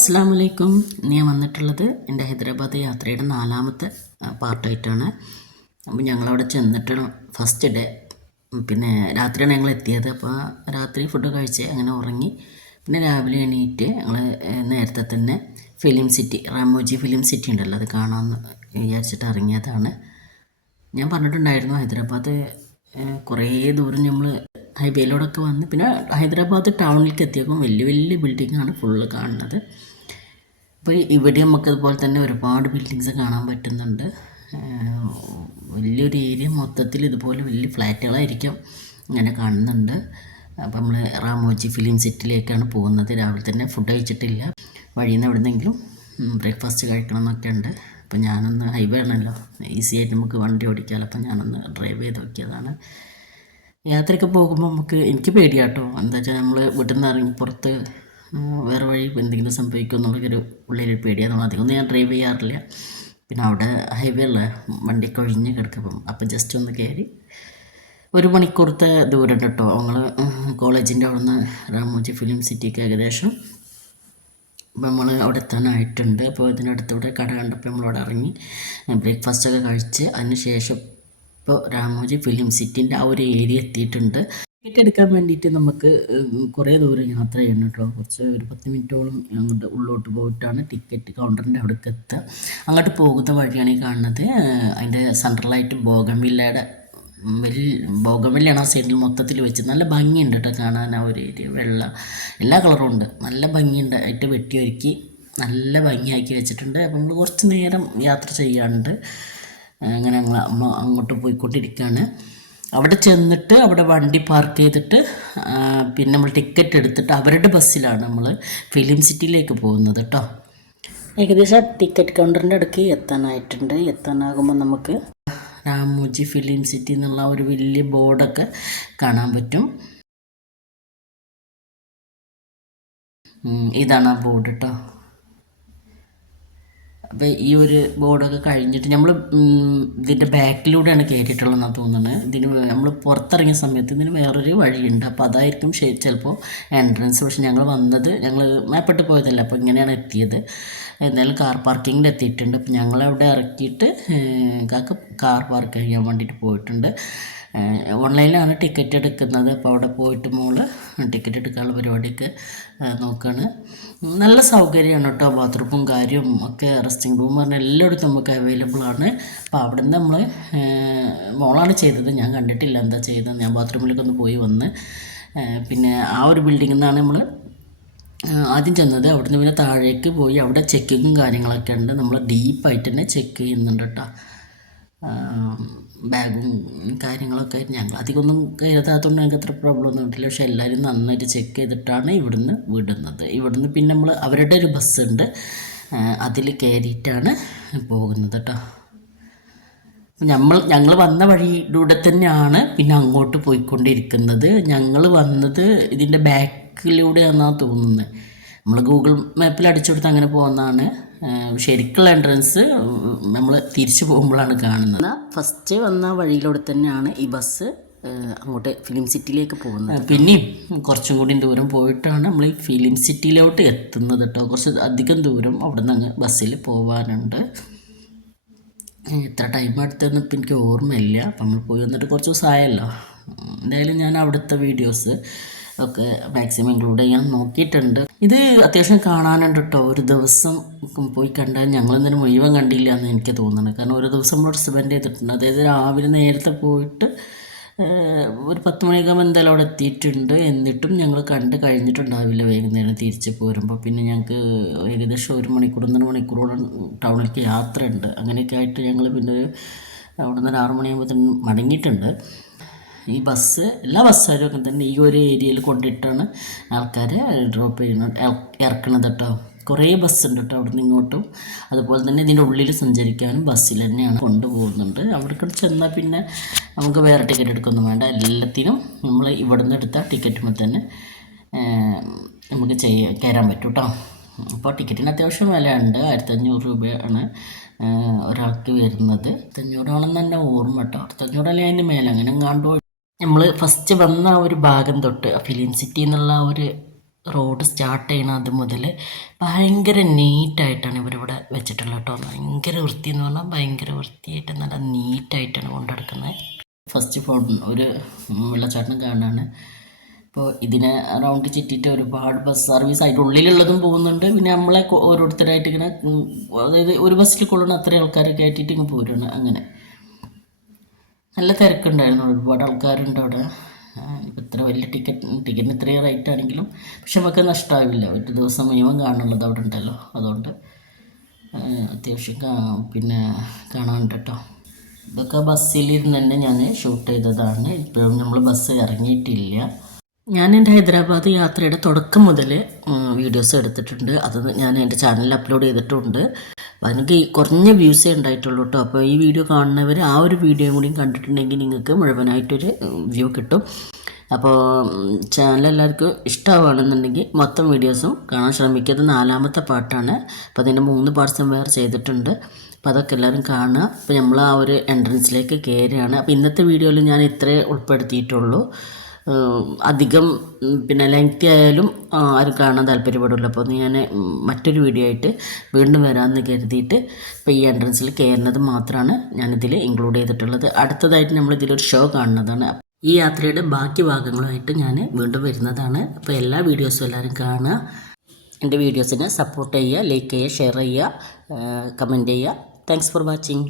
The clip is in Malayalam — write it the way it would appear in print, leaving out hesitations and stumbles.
അസ്സാം വലൈക്കും. ഞാൻ വന്നിട്ടുള്ളത് എൻ്റെ ഹൈദരാബാദ് യാത്രയുടെ 4ാമത്തെ പാർട്ടായിട്ടാണ്. അപ്പോൾ ഞങ്ങളവിടെ ചെന്നിട്ട് ഫസ്റ്റ് ഡേ പിന്നെ രാത്രിയാണ് ഞങ്ങൾ എത്തിയത്. അപ്പോൾ രാത്രി ഫുഡ് കഴിച്ച് അങ്ങനെ ഉറങ്ങി. പിന്നെ രാവിലെ എണീറ്റ് ഞങ്ങൾ നേരത്തെ തന്നെ film city, Ramoji film city ഉണ്ടല്ലോ, അത് കാണാമെന്ന് വിചാരിച്ചിട്ട് ഇറങ്ങിയതാണ്. ഞാൻ പറഞ്ഞിട്ടുണ്ടായിരുന്നു ഹൈദരാബാദ് കുറേ ദൂരം നമ്മൾ ഹൈവേയിലൂടെയൊക്കെ വന്ന് പിന്നെ ഹൈദരാബാദ് ടൗണിലേക്ക് എത്തിയപ്പോൾ വലിയ വലിയ ബിൽഡിങ്ങാണ് ഫുള്ള് കാണുന്നത്. അപ്പോൾ ഇവിടെ നമുക്കതുപോലെ തന്നെ ഒരുപാട് ബിൽഡിങ്സ് കാണാൻ പറ്റുന്നുണ്ട്. വലിയൊരു ഏരിയ മൊത്തത്തിൽ ഇതുപോലെ വലിയ ഫ്ലാറ്റുകളായിരിക്കും ഇങ്ങനെ കാണുന്നുണ്ട്. അപ്പോൾ നമ്മൾ റാമോജി ഫിലിം സിറ്റിയിലേക്കാണ് പോകുന്നത്. രാവിലെ തന്നെ ഫുഡ് കഴിച്ചിട്ടില്ല. വഴിയിൽ നിന്ന് എവിടെന്നെങ്കിലും ബ്രേക്ക്ഫാസ്റ്റ് കഴിക്കണം എന്നൊക്കെ ഉണ്ട്. അപ്പോൾ ഞാനൊന്ന് ഹൈവേ ആണല്ലോ, ഈസി ആയിട്ട് നമുക്ക് വണ്ടി ഓടിക്കാമല്ലോ. അപ്പോൾ ഞാനൊന്ന് ഡ്രൈവ് ചെയ്ത് നോക്കിയതാണ്. യാത്രയൊക്കെ പോകുമ്പോൾ എനിക്ക് പേടിയാട്ടോ. എന്താ വെച്ചാൽ നമ്മൾ വീട്ടിൽ നിന്ന് ഇറങ്ങി പുറത്ത് വേറെ വഴി എന്തെങ്കിലും സംഭവിക്കും എന്നുള്ളൊരു ഉള്ളിലൊരു പേടിയാണ്. അധികമൊന്നും ഞാൻ ഡ്രൈവ് ചെയ്യാറില്ല. പിന്നെ അവിടെ ഹൈവേ ഉള്ള വണ്ടിയൊക്കെ ഒഴിഞ്ഞ് കിടക്കും. അപ്പം ജസ്റ്റ് ഒന്ന് കയറി 1 മണിക്കൂറത്തെ ദൂരം കേട്ടോ. ഞങ്ങൾ കോളേജിൻ്റെ അവിടെ നിന്ന് റാമോജി ഫിലിം സിറ്റിക്ക് ഏകദേശം അപ്പോൾ നമ്മൾ അവിടെ എത്താനായിട്ടുണ്ട്. അപ്പോൾ ഇതിനടുത്തൂടെ കട കണ്ടപ്പോൾ നമ്മളവിടെ ഇറങ്ങി ബ്രേക്ക്ഫാസ്റ്റൊക്കെ കഴിച്ച് അതിന് ശേഷം ഇപ്പോൾ റാമോജി ഫിലിം സിറ്റിൻ്റെ ആ ഒരു ഏരിയ എത്തിയിട്ടുണ്ട്. ടിക്കറ്റ് എടുക്കാൻ വേണ്ടിയിട്ട് നമുക്ക് കുറേ ദൂരം യാത്ര ചെയ്യണം കേട്ടോ. ഒരു 10 മിനിറ്റോളം അങ്ങോട്ട് ഉള്ളോട്ട് പോയിട്ടാണ് ടിക്കറ്റ് കൗണ്ടറിൻ്റെ അവിടേക്ക് എത്തുക. അങ്ങോട്ട് പോകുന്ന വഴിയാണ് ഈ കാണുന്നത്. അതിൻ്റെ സെൻട്രലായിട്ട് ബോഗൻവില്ലയാണ് ആ സൈഡിൽ മൊത്തത്തിൽ വെച്ച്. നല്ല ഭംഗിയുണ്ട് കേട്ടോ കാണാൻ. ആ ഒരു ഏരിയ വെള്ള എല്ലാ കളറും ഉണ്ട്, നല്ല ഭംഗിയുണ്ട്. ആയിട്ട് വെട്ടിയൊരുക്കി നല്ല ഭംഗിയാക്കി വെച്ചിട്ടുണ്ട്. അപ്പം നമ്മൾ കുറച്ച് നേരം യാത്ര ചെയ്യാനുണ്ട്. അങ്ങനെ ഞങ്ങൾ അങ്ങോട്ട് പോയിക്കൊണ്ടിരിക്കുകയാണ്. അവിടെ ചെന്നിട്ട് അവിടെ വണ്ടി പാർക്ക് ചെയ്തിട്ട് പിന്നെ നമ്മൾ ടിക്കറ്റ് എടുത്തിട്ട് അവരുടെ ബസ്സിലാണ് നമ്മൾ ഫിലിം സിറ്റിയിലേക്ക് പോകുന്നത് കേട്ടോ. ഏകദേശം ടിക്കറ്റ് കൗണ്ടറിൻ്റെ അടുക്ക് എത്താനായിട്ടുണ്ട്. എത്താനാകുമ്പോൾ നമുക്ക് റാമോജി ഫിലിം സിറ്റി എന്നുള്ള ഒരു വലിയ ബോർഡൊക്കെ കാണാൻ പറ്റും. ഇതാണ് ആ ബോർഡ് കേട്ടോ. അപ്പോൾ ഈ ഒരു ബോർഡൊക്കെ കഴിഞ്ഞിട്ട് നമ്മൾ ഇതിൻ്റെ ബാക്കിലൂടെയാണ് കയറിയിട്ടുള്ളതെന്നാണ് തോന്നുന്നത്. ഇതിന് നമ്മൾ പുറത്തിറങ്ങിയ സമയത്ത് ഇതിന് വേറൊരു വഴിയുണ്ട്. അപ്പോൾ അതായിരിക്കും ചിലപ്പോൾ എൻട്രൻസ്. പക്ഷെ ഞങ്ങൾ മാപ്പിട്ട് പോയതല്ല, അപ്പോൾ ഇങ്ങനെയാണ് എത്തിയത്. എന്തായാലും കാർ പാർക്കിങ്ങിൽ എത്തിയിട്ടുണ്ട്. അപ്പോൾ ഞങ്ങളവിടെ ഇറക്കിയിട്ട് കാർ പാർക്ക് ചെയ്യാൻ വേണ്ടിയിട്ട് പോയിട്ടുണ്ട്. ഓൺലൈനിലാണ് ടിക്കറ്റ് എടുക്കുന്നത്. അപ്പോൾ അവിടെ പോയിട്ട് ടിക്കറ്റ് എടുക്കാനുള്ള പരിപാടിയൊക്കെ നോക്കുകയാണ്. നല്ല സൗകര്യമാണ് കേട്ടോ. ബാത്റൂമും കാര്യവും ഒക്കെ, റെസ്റ്റിംഗ് റൂം പറഞ്ഞാൽ എല്ലായിടത്തും നമുക്ക് അവൈലബിൾ ആണ്. അപ്പോൾ അവിടെ നിന്ന് നമ്മൾ മോളാണ് ചെയ്തത്, ഞാൻ കണ്ടിട്ടില്ല എന്താ ചെയ്തത്. ഞാൻ ബാത്റൂമിലേക്ക് ഒന്ന് പോയി വന്ന് പിന്നെ ആ ഒരു ബിൽഡിങ്ങിൽ നിന്നാണ് നമ്മൾ ആദ്യം ചെന്നത്. അവിടുന്ന് പിന്നെ താഴേക്ക് പോയി അവിടെ ചെക്കിങ്ങും കാര്യങ്ങളൊക്കെ ഉണ്ട്. നമ്മൾ ഡീപ്പായിട്ട് തന്നെ ചെക്ക് ചെയ്യുന്നുണ്ട് കേട്ടോ. ബാഗും കാര്യങ്ങളൊക്കെ ഞങ്ങൾ അധികമൊന്നും കരുതാത്തതുകൊണ്ട് ഞങ്ങൾക്ക് അത്ര പ്രോബ്ലം ഒന്നും കിട്ടില്ല. പക്ഷെ എല്ലാവരും നന്നായിട്ട് ചെക്ക് ചെയ്തിട്ടാണ് ഇവിടുന്ന് വിടുന്നത്. ഇവിടുന്ന് പിന്നെ നമ്മൾ അവരുടെ ഒരു ബസ്സുണ്ട്, അതിൽ കയറിയിട്ടാണ് പോകുന്നത് കേട്ടോ. ഞങ്ങൾ വന്ന വഴിയിലൂടെ തന്നെയാണ് പിന്നെ അങ്ങോട്ട് പോയിക്കൊണ്ടിരിക്കുന്നത്. ഞങ്ങൾ വന്നത് ഇതിൻ്റെ ബാക്കിലൂടെയാണെന്നാണ് തോന്നുന്നത്. നമ്മൾ ഗൂഗിൾ മാപ്പിൽ അടിച്ചു കൊടുത്ത് അങ്ങനെ പോകുന്നതാണ്. ശരിക്കുള്ള എൻട്രൻസ് നമ്മൾ തിരിച്ചു പോകുമ്പോഴാണ് കാണുന്നത്. ഫസ്റ്റ് വന്ന വഴിയിലൂടെ തന്നെയാണ് ഈ ബസ് അങ്ങോട്ട് ഫിലിം സിറ്റിയിലേക്ക് പോകുന്നത്. പിന്നെയും കുറച്ചും കൂടി ദൂരം പോയിട്ടാണ് നമ്മൾ ഈ ഫിലിം സിറ്റിയിലോട്ട് എത്തുന്നത് കേട്ടോ. കുറച്ച് അധികം ദൂരം അവിടെ നിന്ന് അങ്ങ് ബസ്സിൽ പോകാനുണ്ട്. എത്ര ടൈം എടുത്തതെന്ന് ഇപ്പം എനിക്ക് ഓർമ്മയില്ല. അപ്പം നമ്മൾ പോയി വന്നിട്ട് കുറച്ച് ദിവസമായല്ലോ. എന്തായാലും ഞാൻ അവിടുത്തെ വീഡിയോസ് ഒക്കെ മാക്സിമം ഇൻക്ലൂഡ് ചെയ്യാൻ നോക്കിയിട്ടുണ്ട്. ഇത് അത്യാവശ്യം കാണാനുണ്ട് കേട്ടോ. ഒരു ദിവസം പോയി കണ്ടാൽ ഞങ്ങളെന്തിനും മുഴുവൻ കണ്ടില്ല എന്ന് എനിക്ക് തോന്നുന്നത്. കാരണം ഒരു ദിവസം നമ്മളോട് സ്പെൻഡ് ചെയ്തിട്ടുണ്ട്. അതായത് രാവിലെ നേരത്തെ പോയിട്ട് ഒരു 10 മണിയാകുമ്പോൾ എന്തായാലും അവിടെ എത്തിയിട്ടുണ്ട്. എന്നിട്ടും ഞങ്ങൾ കണ്ട് കഴിഞ്ഞിട്ടുണ്ടാവില്ല വൈകുന്നേരം തിരിച്ച് പോരുമ്പോൾ. പിന്നെ ഞങ്ങൾക്ക് ഏകദേശം 1 മണിക്കൂർ 1.5 മണിക്കൂറോളം ടൗണിലേക്ക് യാത്ര ഉണ്ട്. അങ്ങനെയൊക്കെ ആയിട്ട് ഞങ്ങൾ പിന്നെ അവിടെ നിന്ന് 6 മണിയാകുമ്പോൾ മടങ്ങിയിട്ടുണ്ട്. ഈ ബസ് എല്ലാ ബസ്സുകാരും ഒക്കെ തന്നെ ഈ ഒരു ഏരിയയിൽ കൊണ്ടിട്ടാണ് ആൾക്കാരെ ഡ്രോപ്പ് ചെയ്യുന്നത്, ഇറക്കണത് കേട്ടോ. കുറേ ബസ്സുണ്ട് കേട്ടോ അവിടെ നിന്ന് ഇങ്ങോട്ടും. അതുപോലെ തന്നെ ഇതിൻ്റെ ഉള്ളിൽ സഞ്ചരിക്കാനും ബസ്സിൽ തന്നെയാണ് കൊണ്ടുപോകുന്നുണ്ട്. അവിടേക്ക് ചെന്നാൽ പിന്നെ നമുക്ക് വേറെ ടിക്കറ്റ് എടുക്കൊന്നും വേണ്ട. എല്ലാത്തിനും നമ്മൾ ഇവിടെ നിന്ന് എടുത്ത ടിക്കറ്റുമ്പോൾ തന്നെ നമുക്ക് കയറാൻ പറ്റും കേട്ടോ. അപ്പോൾ ടിക്കറ്റിന് അത്യാവശ്യം വില ഉണ്ട്. 1500 രൂപയാണ് ഒരാൾക്ക് വരുന്നത്. 1500 ആണെന്ന് തന്നെ ഓർമ്മ കേട്ടോ. 1500 അല്ലെങ്കിൽ അതിന് മേലെ അങ്ങനെ കണ്ടു. നമ്മൾ ഫസ്റ്റ് വന്ന ഒരു ഭാഗം തൊട്ട് ഫിലിം സിറ്റി എന്നുള്ള ഒരു റോഡ് സ്റ്റാർട്ട് ചെയ്യണ അത് മുതൽ ഭയങ്കര നീറ്റായിട്ടാണ് ഇവരിവിടെ വെച്ചിട്ടുള്ളത് കേട്ടോ. ഭയങ്കര വൃത്തി എന്ന് പറഞ്ഞാൽ ഭയങ്കര വൃത്തിയായിട്ട് നല്ല നീറ്റായിട്ടാണ് കൊണ്ടെടുക്കുന്നത്. ഫസ്റ്റ് ഫോൺ ഒരു വെള്ളച്ചാട്ടം കാണാണ്. ഇപ്പോൾ ഇതിനെ റൗണ്ട് ചുറ്റിയിട്ട് ഒരുപാട് ബസ് സർവീസ് ആയിട്ട് ഉള്ളിലുള്ളതും പോകുന്നുണ്ട്. പിന്നെ നമ്മളെ ഓരോരുത്തരായിട്ട് ഇങ്ങനെ അതായത് ഒരു ബസ്സിൽ കൊള്ളുന്ന അത്രയും ആൾക്കാരെ കയറ്റിയിട്ട് ഇങ്ങനെ പോരുകയാണ്. അങ്ങനെ നല്ല തിരക്കുണ്ടായിരുന്നു, ഒരുപാട് ആൾക്കാരുണ്ട് അവിടെ. ഇപ്പം ഇത്ര വലിയ ടിക്കറ്റിന് ഇത്രയും റേറ്റ് ആണെങ്കിലും പക്ഷെ നമുക്ക് നഷ്ടമാവില്ല. ഒരു ദിവസം മുഴുവൻ കാണുള്ളത് അവിടെ ഉണ്ടല്ലോ, അതുകൊണ്ട് അത്യാവശ്യം പിന്നെ കാണാനുണ്ട് കേട്ടോ. ഇതൊക്കെ ബസ്സിലിരുന്ന് തന്നെ ഞാൻ ഷൂട്ട് ചെയ്തതാണ്. ഇപ്പോഴും നമ്മൾ ബസ് ഇറങ്ങിയിട്ടില്ല. ഞാൻ എൻ്റെ ഹൈദരാബാദ് യാത്രയുടെ തുടക്കം മുതൽ വീഡിയോസ് എടുത്തിട്ടുണ്ട്. അത് ഞാൻ എൻ്റെ ചാനലിൽ അപ്ലോഡ് ചെയ്തിട്ടുണ്ട്. എനിക്ക് കുറഞ്ഞ വ്യൂസേ ഉണ്ടായിട്ടുള്ളൂ കേട്ടോ. അപ്പോൾ ഈ വീഡിയോ കാണുന്നവർ ആ ഒരു വീഡിയോയും കൂടിയും കണ്ടിട്ടുണ്ടെങ്കിൽ നിങ്ങൾക്ക് മുഴുവനായിട്ടൊരു വ്യൂ കിട്ടും. അപ്പോൾ ചാനൽ എല്ലാവർക്കും ഇഷ്ടമാവുകയാണെന്നുണ്ടെങ്കിൽ മൊത്തം വീഡിയോസും കാണാൻ ശ്രമിക്കുന്നത്. 4ാമത്തെ പാർട്ടാണ്. അപ്പോൾ അതിൻ്റെ 3 പാർട്സും വേറെ ചെയ്തിട്ടുണ്ട്. അപ്പോൾ അതൊക്കെ എല്ലാവരും കാണുക. അപ്പോൾ നമ്മൾ ആ ഒരു എൻട്രൻസിലേക്ക് കയറുകയാണ്. അപ്പോൾ ഇന്നത്തെ വീഡിയോയിൽ ഞാൻ ഇത്രേ ഉൾപ്പെടുത്തിയിട്ടുള്ളൂ. അധികം പിന്നെ ലെങ്തി ആയാലും ആരും കാണാൻ താല്പര്യപ്പെടില്ല. അപ്പോൾ ഞാൻ മറ്റൊരു വീഡിയോ ആയിട്ട് വീണ്ടും വരാമെന്ന് കരുതിയിട്ട് ഇപ്പോൾ ഈ എൻട്രൻസിൽ കയറുന്നത് മാത്രമാണ് ഞാനിതിൽ ഇൻക്ലൂഡ് ചെയ്തിട്ടുള്ളത്. അടുത്തതായിട്ട് നമ്മളിതിലൊരു ഷോ കാണുന്നതാണ്. ഈ യാത്രയുടെ ബാക്കി ഭാഗങ്ങളുമായിട്ട് ഞാൻ വീണ്ടും വരുന്നതാണ്. അപ്പോൾ എല്ലാ വീഡിയോസും എല്ലാവരും കാണുക. എൻ്റെ വീഡിയോസിനെ സപ്പോർട്ട് ചെയ്യുക, ലൈക്ക് ചെയ്യുക, ഷെയർ ചെയ്യുക, കമൻറ്റ് ചെയ്യുക. Thanks for watching.